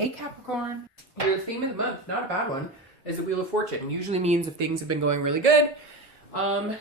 Hey Capricorn, your theme of the month, not a bad one, is the Wheel of Fortune. It usually means if things have been going really good,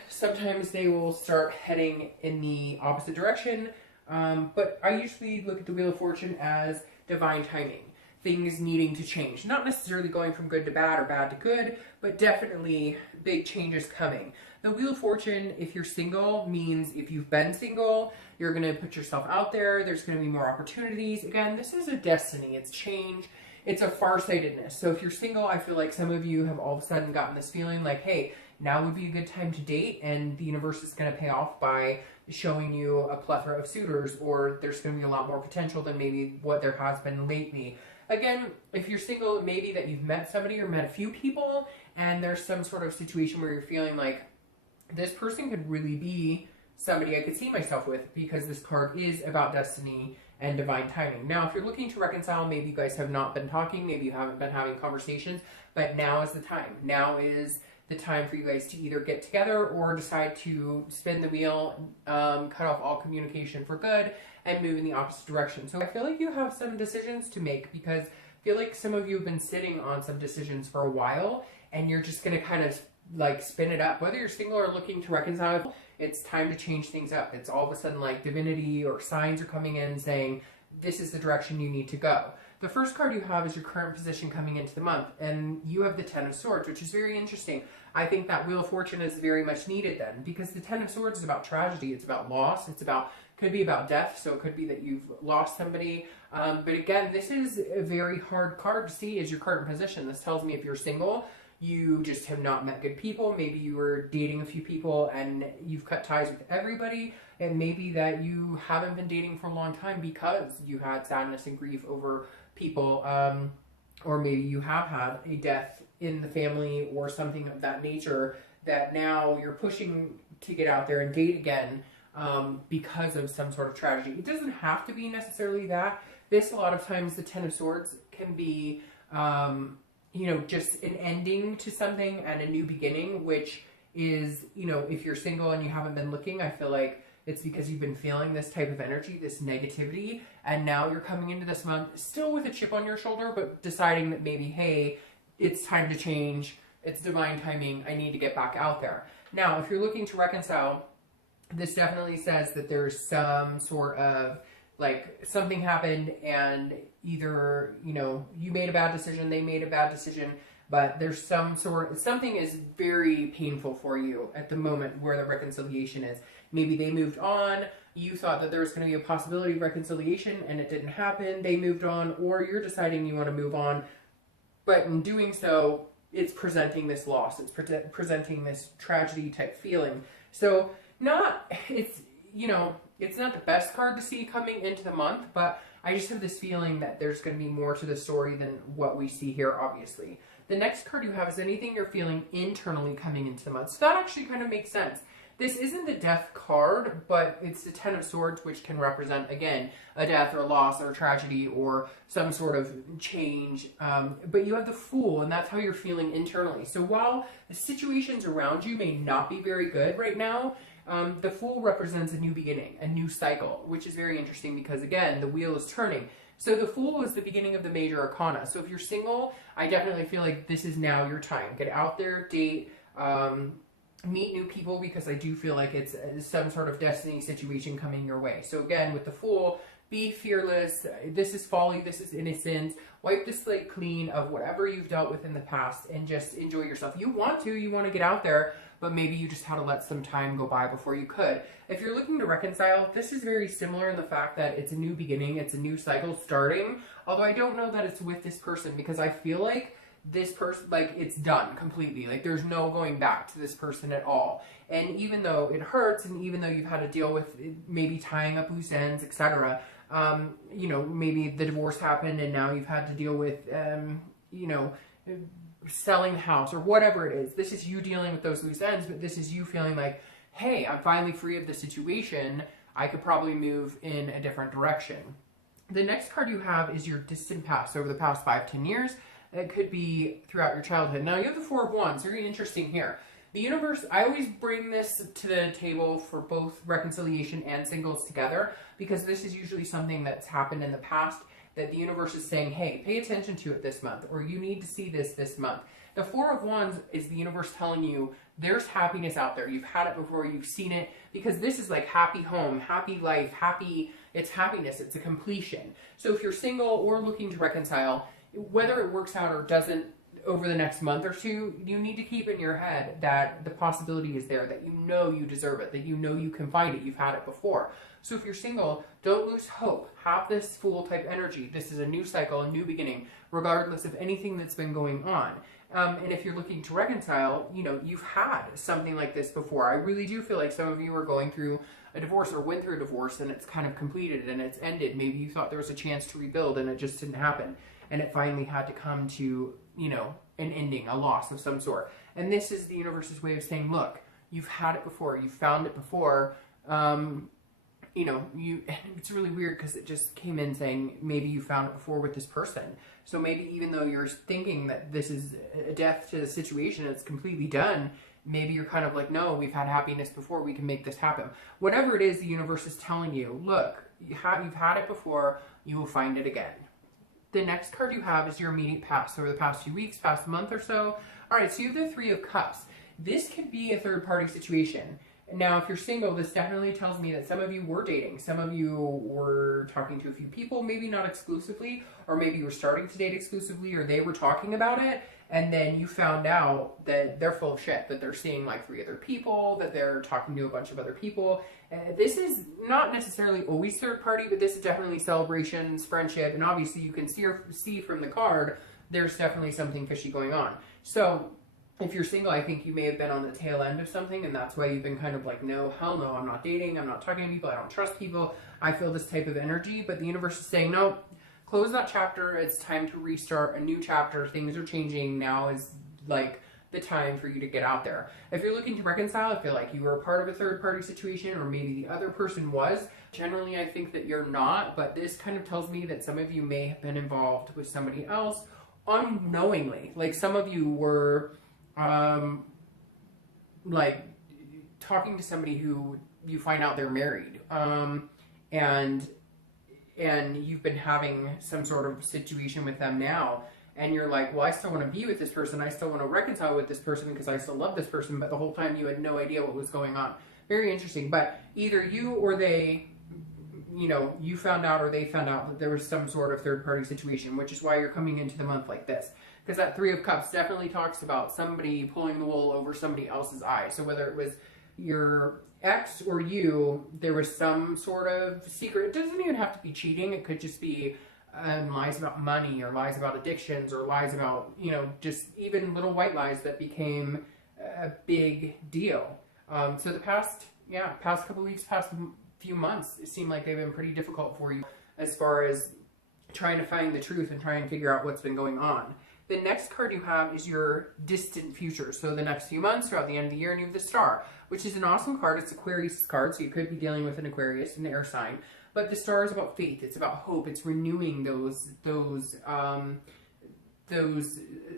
sometimes they will start heading in the opposite direction. But I usually look at the Wheel of Fortune as divine timing. Things needing to change. Not necessarily going from good to bad or bad to good, but definitely big changes coming. The Wheel of Fortune, if you're single, means if you've been single, you're going to put yourself out there. There's going to be more opportunities. Again, this is a destiny. It's change. It's a farsightedness. So if you're single, I feel like some of you have all of a sudden gotten this feeling like, hey, now would be a good time to date, and the universe is going to pay off by showing you a plethora of suitors, or there's going to be a lot more potential than maybe what there has been lately. Again, if you're single, it may be that you've met somebody or met a few people, and there's some sort of situation where you're feeling like this person could really be somebody I could see myself with, because this card is about destiny and divine timing. Now, if you're looking to reconcile, maybe you guys have not been talking, maybe you haven't been having conversations, but now is the time. Now is the time for you guys to either get together or decide to spin the wheel, cut off all communication for good, and move in the opposite direction. So I feel like you have some decisions to make, because I feel like some of you have been sitting on some decisions for a while, and you're just going to kind of like spin it up. Whether you're single or looking to reconcile, it's time to change things up. It's all of a sudden like divinity or signs are coming in saying, this is the direction you need to go. The first card you have is your current position coming into the month, and you have the Ten of Swords, which is very interesting. I think that Wheel of Fortune is very much needed then, because the Ten of Swords is about tragedy, it's about loss, could be about death, so it could be that you've lost somebody. But again, this is a very hard card to see as your current position. This tells me if you're single, you just have not met good people. Maybe you were dating a few people and you've cut ties with everybody. And maybe that you haven't been dating for a long time because you had sadness and grief over people. Or maybe you have had a death in the family or something of that nature that now you're pushing to get out there and date again because of some sort of tragedy. It doesn't have to be necessarily that. This, a lot of times, the Ten of Swords can be just an ending to something and a new beginning, which is, if you're single and you haven't been looking, I feel like it's because you've been feeling this type of energy, this negativity, and now you're coming into this month still with a chip on your shoulder, but deciding that maybe, hey, it's time to change, it's divine timing, I need to get back out there. Now, if you're looking to reconcile, this definitely says that there's some sort of like something happened and either, you made a bad decision, they made a bad decision, but there's something is very painful for you at the moment where the reconciliation is. Maybe they moved on, you thought that there was going to be a possibility of reconciliation and it didn't happen, they moved on, or you're deciding you want to move on, but in doing so, it's presenting this loss, it's presenting this tragedy type feeling. So it's not the best card to see coming into the month, but I just have this feeling that there's going to be more to the story than what we see here, obviously. The next card you have is anything you're feeling internally coming into the month. So that actually kind of makes sense. This isn't the death card, but it's the Ten of Swords, which can represent, again, a death or a loss or a tragedy or some sort of change. But you have the Fool, and that's how you're feeling internally. So while the situations around you may not be very good right now, the Fool represents a new beginning, a new cycle, which is very interesting because, again, the wheel is turning. So the Fool is the beginning of the major arcana. So if you're single, I definitely feel like this is now your time. Get out there, date, meet new people, because I do feel like it's some sort of destiny situation coming your way. So again, with the Fool, be fearless. This is folly. This is innocence. Wipe the slate clean of whatever you've dealt with in the past and just enjoy yourself. You want to get out there, but maybe you just had to let some time go by before you could. If you're looking to reconcile, this is very similar in the fact that it's a new beginning, it's a new cycle starting, although I don't know that it's with this person, because I feel like this person, like, it's done completely. Like, there's no going back to this person at all. And even though it hurts, and even though you've had to deal with maybe tying up loose ends, etc., maybe the divorce happened and now you've had to deal with, selling the house or whatever it is. This is you dealing with those loose ends, but this is you feeling like, hey, I'm finally free of the situation. I could probably move in a different direction. The next card you have is your distant past, over the past 5-10 years. It could be throughout your childhood. Now, you have the Four of Wands. Very interesting here. The universe, I always bring this to the table for both reconciliation and singles together, because this is usually something that's happened in the past that the universe is saying, hey, pay attention to it this month, or you need to see this month. The Four of Wands is the universe telling you there's happiness out there. You've had it before, you've seen it, because this is like happy home, happy life, it's happiness, it's a completion. So if you're single or looking to reconcile, whether it works out or doesn't over the next month or two, you need to keep in your head that the possibility is there, that you know you deserve it, that you know you can find it, you've had it before. So if you're single, don't lose hope. Have this Fool type energy. This is a new cycle, a new beginning, regardless of anything that's been going on. And if you're looking to reconcile, you know, you've had something like this before. I really do feel like some of you are going through a divorce or went through a divorce and it's kind of completed and it's ended. Maybe you thought there was a chance to rebuild and it just didn't happen. And it finally had to come to, you know, an ending, a loss of some sort. And this is the universe's way of saying, look, you've had it before, you found it before. You know, it's really weird because it just came in saying maybe you found it before with this person. So maybe even though you're thinking that this is a death to the situation, it's completely done, maybe you're kind of like, no, we've had happiness before, we can make this happen. Whatever it is, the universe is telling you, look, you've had it before, you will find it again. The next card you have is your immediate past, over the past few weeks, past month or so. All right, so you have the Three of Cups. This could be a third-party situation. Now, if you're single, this definitely tells me that some of you were dating. Some of you were talking to a few people, maybe not exclusively, or maybe you were starting to date exclusively, or they were talking about it, and then you found out that they're full of shit, that they're seeing like 3 other people, that they're talking to a bunch of other people. This is not necessarily always third party, but this is definitely celebrations, friendship, and obviously you can see from the card, there's definitely something fishy going on. So if you're single, I think you may have been on the tail end of something, and that's why you've been kind of like, no, hell no, I'm not dating, I'm not talking to people, I don't trust people, I feel this type of energy, but the universe is saying, no, close that chapter, it's time to restart a new chapter, things are changing, now is like the time for you to get out there. If you're looking to reconcile, I feel like you were a part of a third-party situation, or maybe the other person was. Generally, I think that you're not, but this kind of tells me that some of you may have been involved with somebody else unknowingly. Like some of you were like talking to somebody who you find out they're married, and you've been having some sort of situation with them now, and you're like, well, I still want to be with this person, I still want to reconcile with this person because I still love this person, but the whole time you had no idea what was going on. Very interesting. But either you or they, you know, you found out or they found out that there was some sort of third-party situation, which is why you're coming into the month like this. Because that Three of Cups definitely talks about somebody pulling the wool over somebody else's eyes. So whether it was your ex or you, there was some sort of secret. It doesn't even have to be cheating. It could just be lies about money, or lies about addictions, or lies about, you know, just even little white lies that became a big deal. So the past couple weeks, past few months, it seemed like they've been pretty difficult for you as far as trying to find the truth and trying to figure out what's been going on. The next card you have is your distant future. So the next few months, throughout the end of the year, and you have the Star, which is an awesome card. It's Aquarius card, so you could be dealing with an Aquarius, an air sign. But the Star is about faith. It's about hope. It's renewing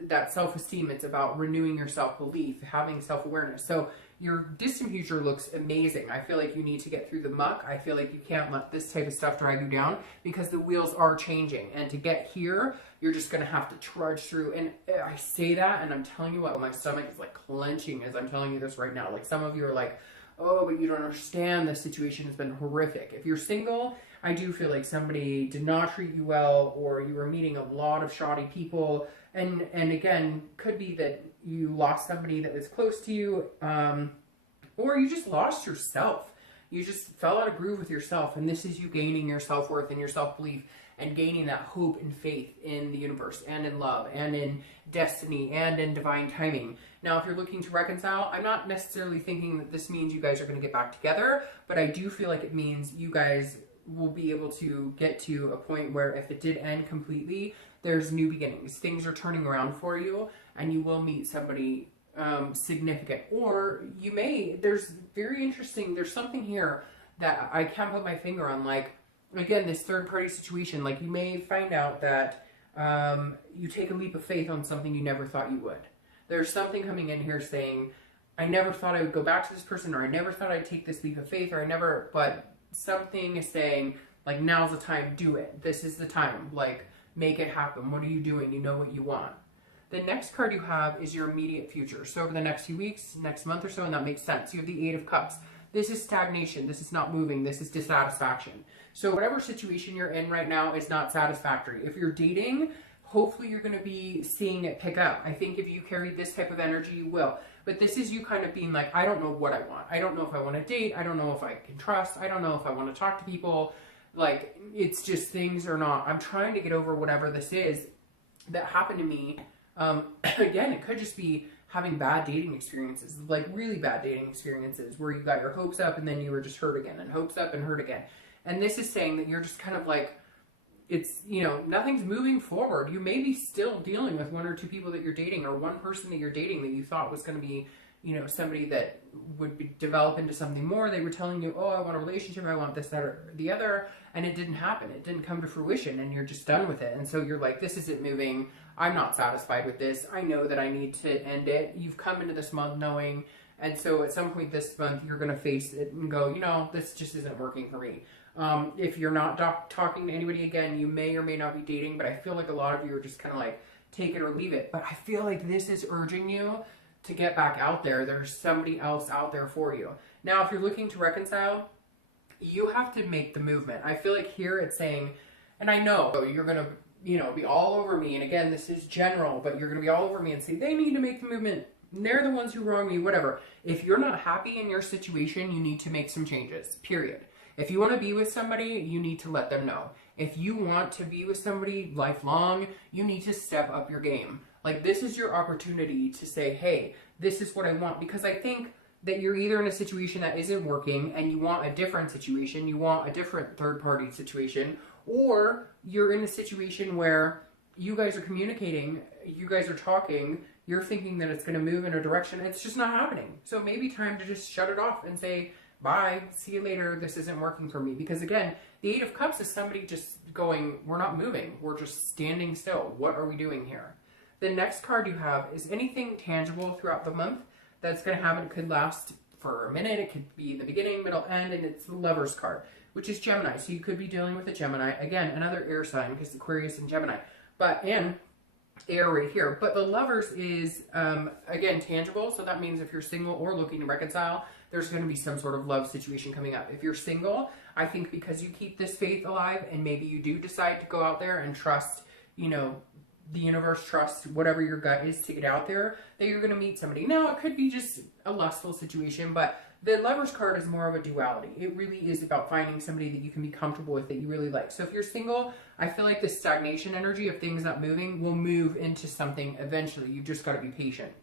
that self-esteem. It's about renewing your self-belief, having self-awareness. So your distant future looks amazing. I feel like you need to get through the muck. I feel like you can't let this type of stuff drag you down, because the wheels are changing. And to get here, you're just going to have to trudge through. And I say that, and I'm telling you what, my stomach is like clenching as I'm telling you this right now. Like some of you are like, oh, but you don't understand, the situation has been horrific. If you're single, I do feel like somebody did not treat you well, or you were meeting a lot of shoddy people. And again, could be that you lost somebody that was close to you, or you just lost yourself. You just fell out of groove with yourself, and this is you gaining your self-worth and your self-belief, and gaining that hope and faith in the universe, and in love, and in destiny, and in divine timing. Now, if you're looking to reconcile, I'm not necessarily thinking that this means you guys are going to get back together, but I do feel like it means you guys will be able to get to a point where if it did end completely, there's new beginnings. Things are turning around for you, and you will meet somebody significant. Or you may, there's something here that I can't put my finger on. Like, again, this third-party situation, like you may find out that you take a leap of faith on something you never thought you would. There's something coming in here saying, I never thought I would go back to this person, or I never thought I'd take this leap of faith, but something is saying, Like, now's the time, do it. This is the time. Like, make it happen. What are you doing? You know what you want. The next card you have is your immediate future. So over the next few weeks, next month or so, and that makes sense. You have the Eight of Cups. This is stagnation. This is not moving. This is dissatisfaction. So whatever situation you're in right now is not satisfactory. If you're dating, hopefully you're going to be seeing it pick up. I think if you carry this type of energy, you will. But this is you kind of being like, I don't know what I want. I don't know if I want to date. I don't know if I can trust. I don't know if I want to talk to people. Like, it's just things are not, I'm trying to get over whatever this is that happened to me. Again, it could just be having bad dating experiences, like really bad dating experiences where you got your hopes up and then you were just hurt again, and hopes up and hurt again. And this is saying that you're just kind of like, it's, you know, nothing's moving forward. You may be still dealing with one or two people that you're dating, or one person that you're dating that you thought was going to be, you know, somebody that would develop into something more. They were telling you, oh, I want a relationship, I want this, that, or the other, and it didn't happen. It didn't come to fruition, and you're just done with it. And so you're like, this isn't moving. I'm not satisfied with this. I know that I need to end it. You've come into this month knowing, and so at some point this month, you're going to face it and go, you know, this just isn't working for me. If you're not talking to anybody again, you may or may not be dating, but I feel like a lot of you are just kind of like, take it or leave it. But I feel like this is urging you to get back out there. There's somebody else out there for you. Now, if you're looking to reconcile, you have to make the movement. I feel like here it's saying, and I know you're going to, you know, be all over me. And again, this is general, but you're going to be all over me and say, they need to make the movement. They're the ones who wrong me, whatever. If you're not happy in your situation, you need to make some changes, period. If you want to be with somebody, you need to let them know. If you want to be with somebody lifelong, you need to step up your game. Like, this is your opportunity to say, hey, this is what I want. Because I think that you're either in a situation that isn't working and you want a different situation, you want a different third-party situation, or you're in a situation where you guys are communicating, you guys are talking, you're thinking that it's going to move in a direction, it's just not happening. So maybe time to just shut it off and say, bye, see you later, this isn't working for me. Because again, the Eight of Cups is somebody just going, we're not moving, we're just standing still. What are we doing here? The next card you have is anything tangible throughout the month that's going to happen. It could last for a minute, it could be the beginning, middle, end, and it's the Lovers card, which is Gemini. So you could be dealing with a Gemini. Again, another air sign, because Aquarius and Gemini. And air right here. But the Lovers is, again, tangible. So that means if you're single or looking to reconcile, there's going to be some sort of love situation coming up. If you're single, I think because you keep this faith alive and maybe you do decide to go out there and trust, you know, the universe, trust whatever your gut is to get out there, that you're going to meet somebody. Now, it could be just a lustful situation, but the Lovers card is more of a duality. It really is about finding somebody that you can be comfortable with, that you really like. So if you're single, I feel like this stagnation energy of things not moving will move into something eventually. You've just got to be patient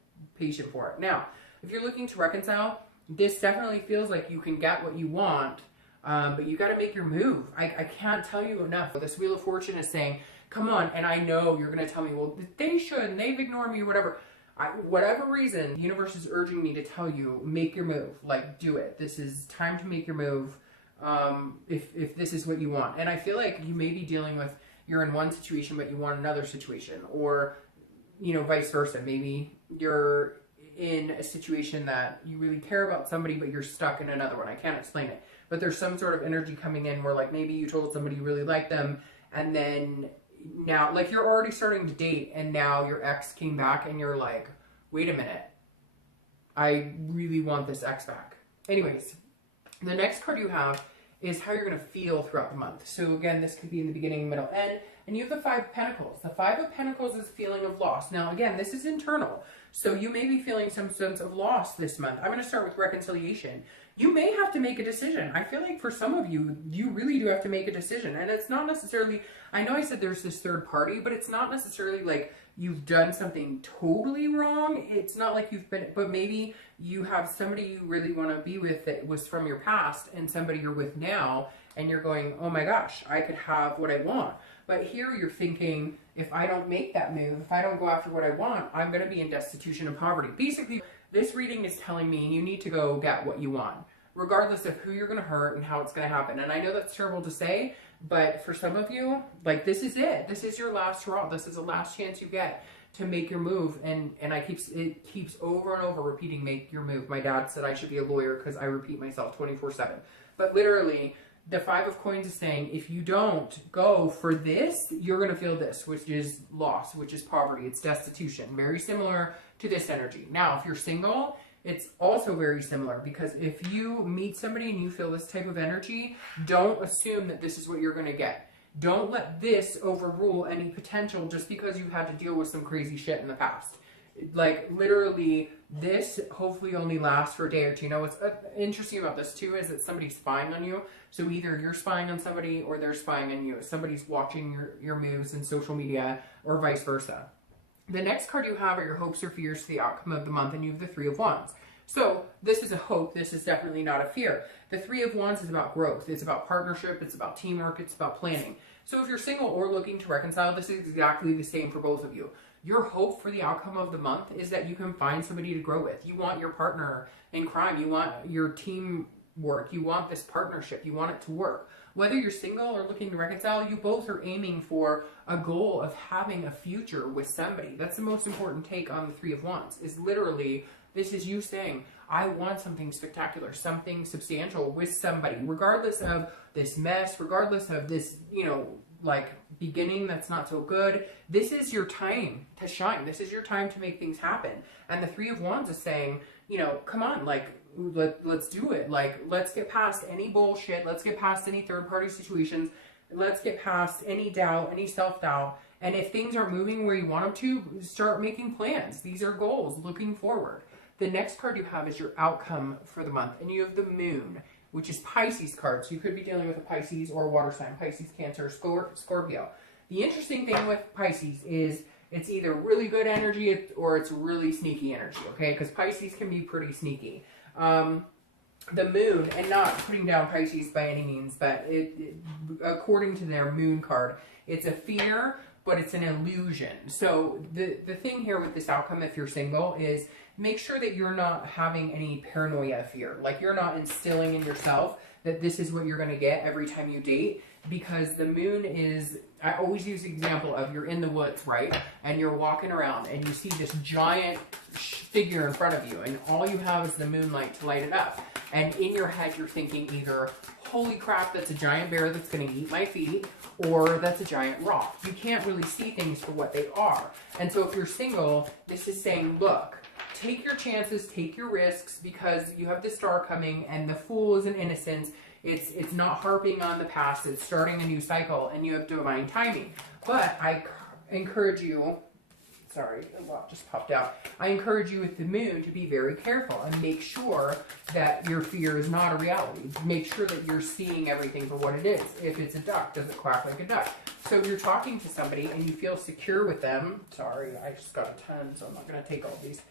for it. Now, if you're looking to reconcile, this definitely feels like you can get what you want, but you got to make your move. I can't tell you enough. This Wheel of Fortune is saying, come on, and I know you're going to tell me, well, they should, and they've ignored me, or whatever. Whatever reason, the universe is urging me to tell you, make your move. Like, do it. This is time to make your move, if this is what you want. And I feel like you may be dealing with, you're in one situation, but you want another situation. Or, you know, vice versa. Maybe you're in a situation that you really care about somebody, but you're stuck in another one. I can't explain it. But there's some sort of energy coming in where, like, maybe you told somebody you really like them, and then now, like, you're already starting to date, and now your ex came back, and you're like, wait a minute, I really want this ex back. Anyways, the next card you have is how you're going to feel throughout the month. So again, this could be in the beginning, middle, end, and you have the Five of Pentacles. The Five of Pentacles is a feeling of loss. Now, again, this is internal, so you may be feeling some sense of loss this month. I'm going to start with reconciliation. You may have to make a decision. I feel like for some of you, you really do have to make a decision. And it's not necessarily, I know I said there's this third party, but it's not necessarily like you've done something totally wrong. It's not like you've been, but maybe you have somebody you really want to be with that was from your past and somebody you're with now, and you're going, oh my gosh, I could have what I want. But here you're thinking, if I don't make that move, if I don't go after what I want, I'm going to be in destitution and poverty. Basically, this reading is telling me you need to go get what you want, regardless of who you're going to hurt and how it's going to happen. And I know that's terrible to say, but for some of you, like, this is it. This is your last hurrah. This is the last chance you get to make your move. And it keeps over and over repeating, make your move. My dad said I should be a lawyer because I repeat myself 24/7. But literally, The Five of Coins is saying, if you don't go for this, you're going to feel this, which is loss, which is poverty. It's destitution. Very similar to this energy. Now, if you're single, it's also very similar, because if you meet somebody and you feel this type of energy, don't assume that this is what you're going to get. Don't let this overrule any potential just because you've had to deal with some crazy shit in the past. Like, literally, this hopefully only lasts for a day or two. You know, what's interesting about this too is that somebody's spying on you. So either you're spying on somebody or they're spying on you. Somebody's watching your moves in social media, or vice versa. The next card you have are your hopes or fears for the outcome of the month, and you have the Three of Wands. So this is a hope. This is definitely not a fear. The Three of Wands is about growth. It's about partnership. It's about teamwork. It's about planning. So if you're single or looking to reconcile, this is exactly the same for both of you. Your hope for the outcome of the month is that you can find somebody to grow with. You want your partner in crime. You want your teamwork. You want this partnership. You want it to work. Whether you're single or looking to reconcile, you both are aiming for a goal of having a future with somebody. That's the most important take on the Three of Wands, is literally, this is you saying, I want something spectacular, something substantial with somebody, regardless of this mess, regardless of this, you know, like beginning that's not so good. This is your time to shine. This is your time to make things happen. And the Three of Wands is saying, you know, come on, like, let's do it. Like, let's get past any bullshit. Let's get past any third-party situations. Let's get past any doubt, any self-doubt. And if things aren't moving where you want them to, start making plans. These are goals, looking forward. The next card you have is your outcome for the month, and you have the Moon, which is Pisces card. So you could be dealing with a Pisces or a water sign, Pisces, Cancer, Scorpio. The interesting thing with Pisces is it's either really good energy or it's really sneaky energy, okay? Because Pisces can be pretty sneaky. The Moon, and not putting down Pisces by any means, but according to their Moon card, it's a fear, but it's an illusion. So the thing here with this outcome, if you're single, is make sure that you're not having any paranoia fear. Like, you're not instilling in yourself that this is what you're going to get every time you date, because the Moon is, I always use the example of, you're in the woods, right? And you're walking around and you see this giant figure in front of you, and all you have is the moonlight to light it up. And in your head, you're thinking either, holy crap, that's a giant bear that's going to eat my feet, or that's a giant rock. You can't really see things for what they are. And so if you're single, this is saying, look, take your chances, take your risks, because you have the Star coming, and the Fool is an innocence. It's not harping on the past. It's starting a new cycle, and you have divine timing. But I encourage you, sorry, a lot just popped out. I encourage you with the Moon to be very careful and make sure that your fear is not a reality. Make sure that you're seeing everything for what it is. If it's a duck, does it quack like a duck? So if you're talking to somebody and you feel secure with them, sorry, I just got a ton, so I'm not going to take all these.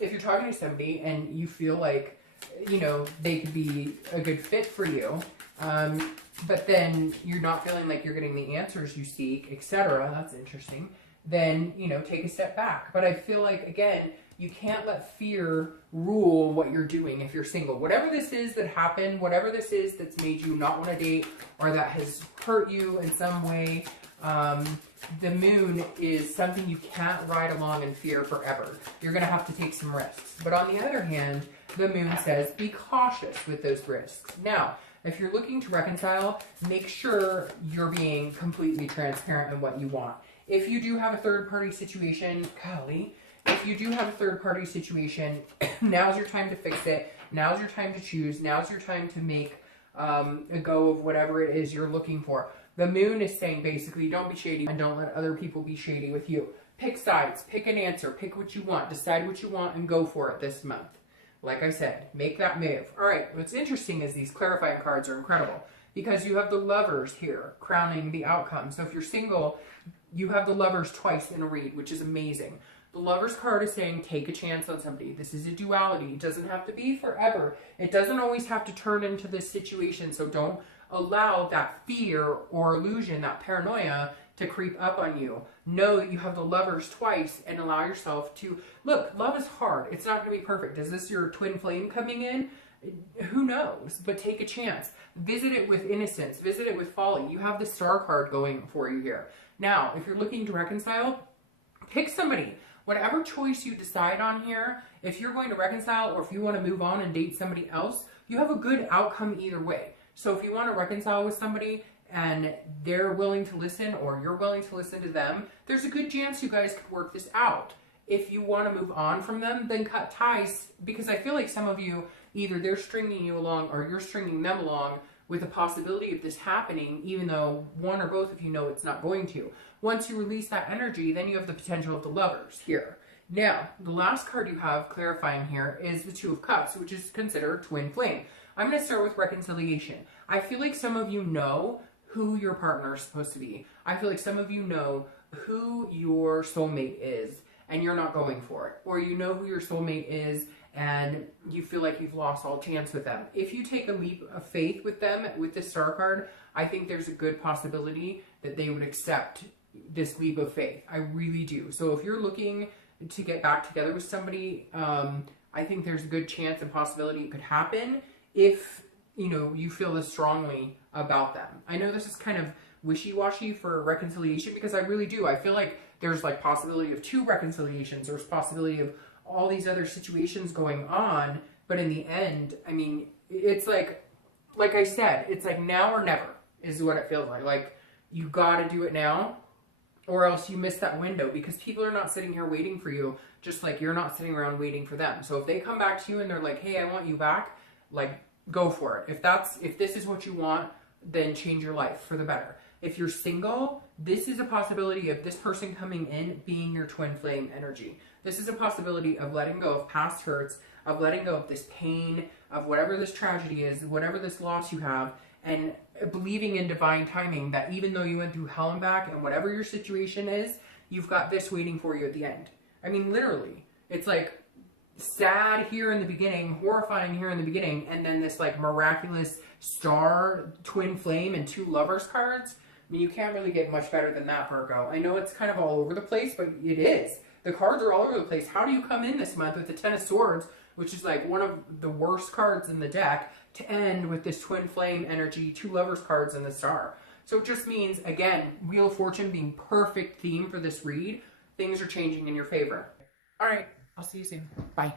If you're talking to somebody and you feel like, you know, they could be a good fit for you, but then you're not feeling like you're getting the answers you seek, etc., that's interesting, then, you know, take a step back. But I feel like, again, you can't let fear rule what you're doing if you're single. Whatever this is that happened, whatever this is that's made you not want to date, or that has hurt you in some way, the Moon is something you can't ride along in fear forever. You're going to have to take some risks. But on the other hand, the Moon says be cautious with those risks. Now, if you're looking to reconcile, make sure you're being completely transparent in what you want. If you do have a third-party situation, golly, if you do have a third-party situation, now's your time to fix it. Now's your time to choose. Now's your time to make a go of whatever it is you're looking for. The Moon is saying, basically, don't be shady and don't let other people be shady with you. Pick sides, pick an answer, pick what you want, decide what you want, and go for it this month. Like I said, make that move. All right, what's interesting is these clarifying cards are incredible, because you have the Lovers here crowning the outcome. So if you're single, you have the Lovers twice in a read, which is amazing. The Lovers card is saying, take a chance on somebody. This is a duality. It doesn't have to be forever. It doesn't always have to turn into this situation, so don't allow that fear or illusion, that paranoia, to creep up on you. Know that you have the Lovers twice, and allow yourself to, look, love is hard. It's not going to be perfect. Is this your twin flame coming in? Who knows? But take a chance. Visit it with innocence. Visit it with folly. You have the Star card going for you here. Now, if you're looking to reconcile, pick somebody. Whatever choice you decide on here, if you're going to reconcile or if you want to move on and date somebody else, you have a good outcome either way. So if you want to reconcile with somebody and they're willing to listen, or you're willing to listen to them, there's a good chance you guys could work this out. If you want to move on from them, then cut ties, because I feel like some of you, either they're stringing you along or you're stringing them along with the possibility of this happening, even though one or both of you know it's not going to. Once you release that energy, then you have the potential of the Lovers here. Now, the last card you have clarifying here is the Two of Cups, which is considered twin flame. I'm going to start with reconciliation. I feel like some of you know who your partner is supposed to be. I feel like some of you know who your soulmate is, and you're not going for it. Or you know who your soulmate is, and you feel like you've lost all chance with them. If you take a leap of faith with them, with this Star card, I think there's a good possibility that they would accept this leap of faith. I really do. So if you're looking to get back together with somebody, I think there's a good chance and possibility it could happen if, you know, you feel this strongly about them. I know this is kind of wishy-washy for reconciliation, because I really do. I feel like there's like possibility of 2 reconciliations. There's possibility of all these other situations going on. But in the end, I mean, it's like I said, it's like now or never is what it feels like. Like, you got to do it now, or else you miss that window, because people are not sitting here waiting for you, just like you're not sitting around waiting for them. So if they come back to you and they're like, hey, I want you back, like, go for it. If this is what you want, then change your life for the better. If you're single, this is a possibility of this person coming in being your twin flame energy. This is a possibility of letting go of past hurts, of letting go of this pain, of whatever this tragedy is, whatever this loss you have, and believing in divine timing that even though you went through hell and back, and whatever your situation is, you've got this waiting for you at the end. I mean, literally. It's like sad here in the beginning, horrifying here in the beginning, and then this like miraculous star, twin flame, and 2 Lovers cards. I mean, you can't really get much better than that, Virgo. I know it's kind of all over the place, but it is. The cards are all over the place. How do you come in this month with the 10 of Swords, which is like one of the worst cards in the deck, to end with this twin flame energy, 2 Lovers cards, and the Star? So it just means, again, Wheel of Fortune being perfect theme for this read. Things are changing in your favor. All right, I'll see you soon. Bye.